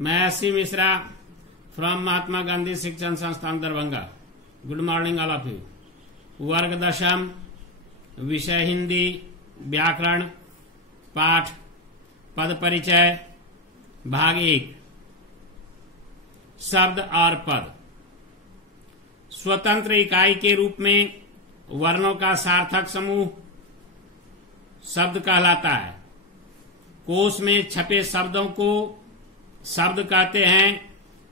मैं SC. Mishra from Mahatma Gandhi शिक्षण संस्थान Darbhanga. Good morning all of you. वर्ग दशम, विषय हिंदी, व्याकरण, पाठ पद परिचय, भाग 1, शब्द और पद। स्वतंत्र इकाई के रूप में वर्णों का सार्थक समूह शब्द कहलाता है। कोश में छपे शब्दों को शब्द कहते हैं,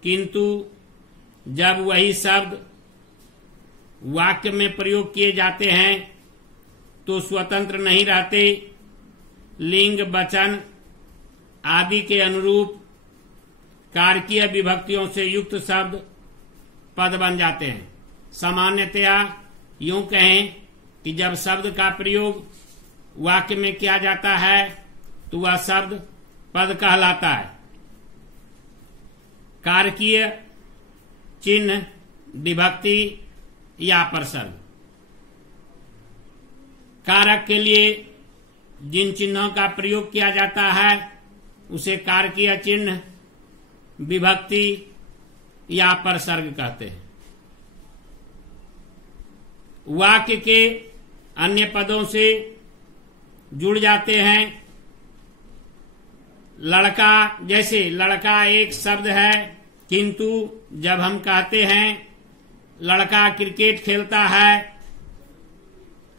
किंतु जब वही शब्द वाक्य में प्रयोग किए जाते हैं तो स्वतंत्र नहीं रहते, लिंग, वचन आदि के अनुरूप कारकीय विभक्तियों से युक्त शब्द पद बन जाते हैं। सामान्यतया यूं कहें कि जब शब्द का प्रयोग वाक्य में किया जाता है तो वह शब्द पद कहलाता है। कारकीय चिन्ह, विभक्ति या प्रसर्ग। कारक के लिए जिन चिन्हों का प्रयोग किया जाता है उसे कारकीय चिन्ह, विभक्ति या प्रसर्ग कहते हैं। वाक्य के अन्य पदों से जुड़ जाते हैं। लड़का, जैसे लड़का एक शब्द है, किंतु जब हम कहते हैं लड़का क्रिकेट खेलता है,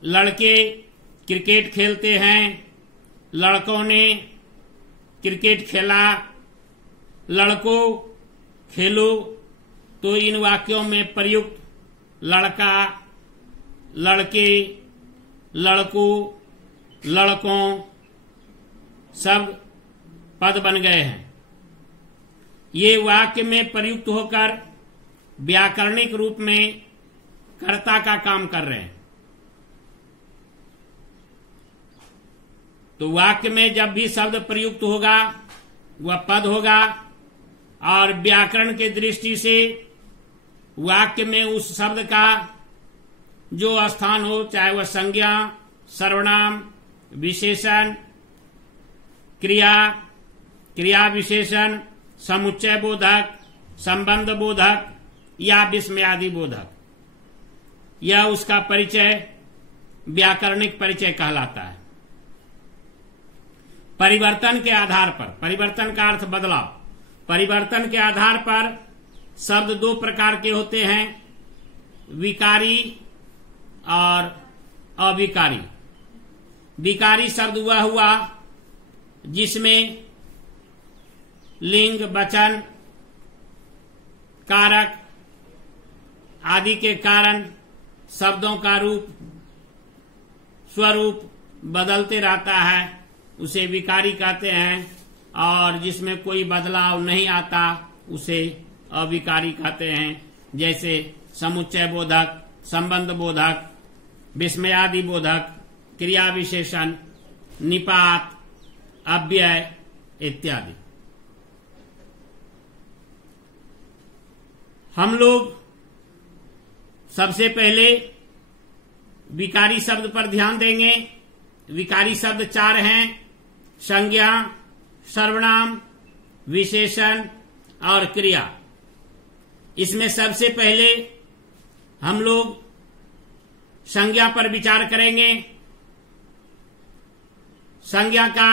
लड़के क्रिकेट खेलते हैं, लड़कों ने क्रिकेट खेला, लड़कों खेलो, तो इन वाक्यों में प्रयुक्त लड़का, लड़के, लड़कों, लड़कों शब्द पद बन गए हैं। ये वाक्य में प्रयुक्त होकर व्याकरणिक रूप में कर्ता का काम कर रहे हैं। तो वाक्य में जब भी शब्द प्रयुक्त होगा वह पद होगा, और व्याकरण के दृष्टि से वाक्य में उस शब्द का जो स्थान हो, चाहे वह संज्ञा, सर्वनाम, विशेषण, क्रिया, क्रिया विशेषण, समुच्चय बोधक, संबंध बोधक या विस्मयादि बोधक, यह उसका परिचय व्याकरणिक परिचय कहलाता है। परिवर्तन के आधार पर, परिवर्तन का अर्थ बदलाव, परिवर्तन के आधार पर शब्द दो प्रकार के होते हैं, विकारी और अविकारी। विकारी शब्द वह हुआ जिसमें लिंग, वचन, कारक आदि के कारण शब्दों का रूप, स्वरूप बदलते रहता है, उसे विकारी कहते हैं। और जिसमें कोई बदलाव नहीं आता उसे अविकारी कहते हैं। जैसे समुच्चय बोधक, संबंध बोधक, विस्मयादि बोधक, क्रिया विशेषण, निपात, अव्यय इत्यादि। हम लोग सबसे पहले विकारी शब्द पर ध्यान देंगे। विकारी शब्द 4 हैं: संज्ञा, सर्वनाम, विशेषण और क्रिया। इसमें सबसे पहले हम लोग संज्ञा पर विचार करेंगे। संज्ञा का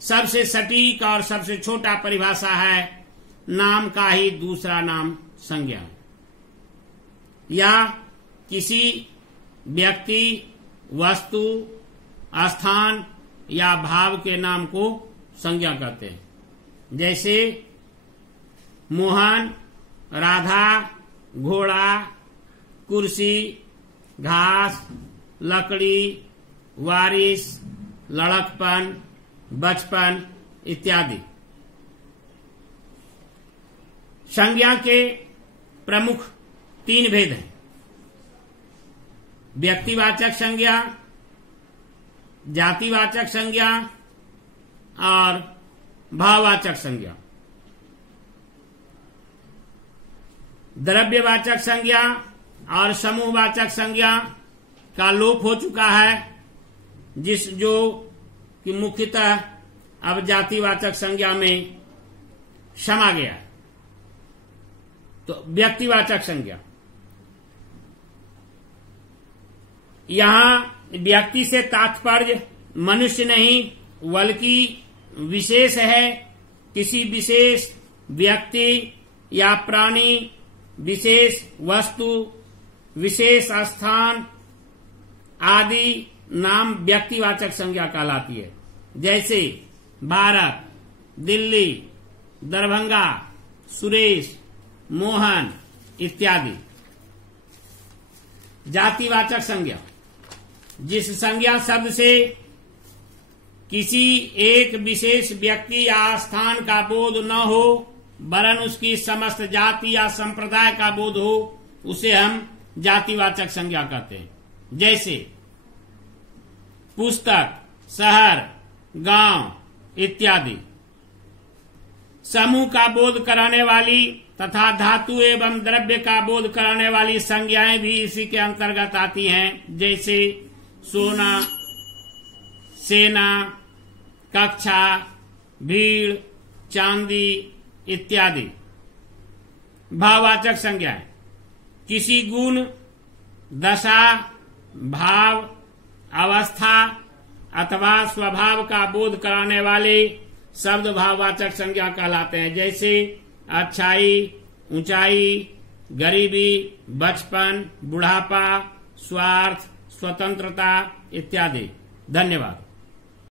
सबसे सटीक और सबसे छोटा परिभाषा है नाम का ही दूसरा नाम संज्ञा, या किसी व्यक्ति, वस्तु, स्थान या भाव के नाम को संज्ञा कहते हैं। जैसे मोहन, राधा, घोड़ा, कुर्सी, घास, लकड़ी, वारिस, लड़कपन, बचपन इत्यादि। संज्ञा के प्रमुख 3 भेद हैं: व्यक्तिवाचक संज्ञा, जातिवाचक संज्ञा और भाववाचक संज्ञा। द्रव्यवाचक संज्ञा और समूहवाचक संज्ञा का लोप हो चुका है, जो कि मुख्यतः अब जातिवाचक संज्ञा में समा गया। तो व्यक्तिवाचक संज्ञा, यहां व्यक्ति से तात्पर्य मनुष्य नहीं बल्कि विशेष है। किसी विशेष व्यक्ति या प्राणी, विशेष वस्तु, विशेष स्थान आदि नाम व्यक्तिवाचक संज्ञा कहलाती है। जैसे भारत, दिल्ली, दरभंगा, सुरेश, मोहन इत्यादि। जातिवाचक संज्ञा, जिस संज्ञा शब्द से किसी एक विशेष व्यक्ति या स्थान का बोध न हो वरन उसकी समस्त जाति या संप्रदाय का बोध हो, उसे हम जातिवाचक संज्ञा कहते हैं। जैसे पुस्तक, शहर, गांव इत्यादि। समूह का बोध कराने वाली तथा धातु एवं द्रव्य का बोध कराने वाली संज्ञाएं भी इसी के अंतर्गत आती हैं। जैसे सोना, सेना, कक्षा, भीड़, चांदी इत्यादि। भाववाचक संज्ञाएं, किसी गुण, दशा, भाव, अवस्था अथवा स्वभाव का बोध कराने वाले शब्द भाववाचक संज्ञा कहलाते हैं। जैसे अच्छाई, ऊंचाई, गरीबी, बचपन, बुढ़ापा, स्वार्थ, स्वतंत्रता इत्यादि। धन्यवाद।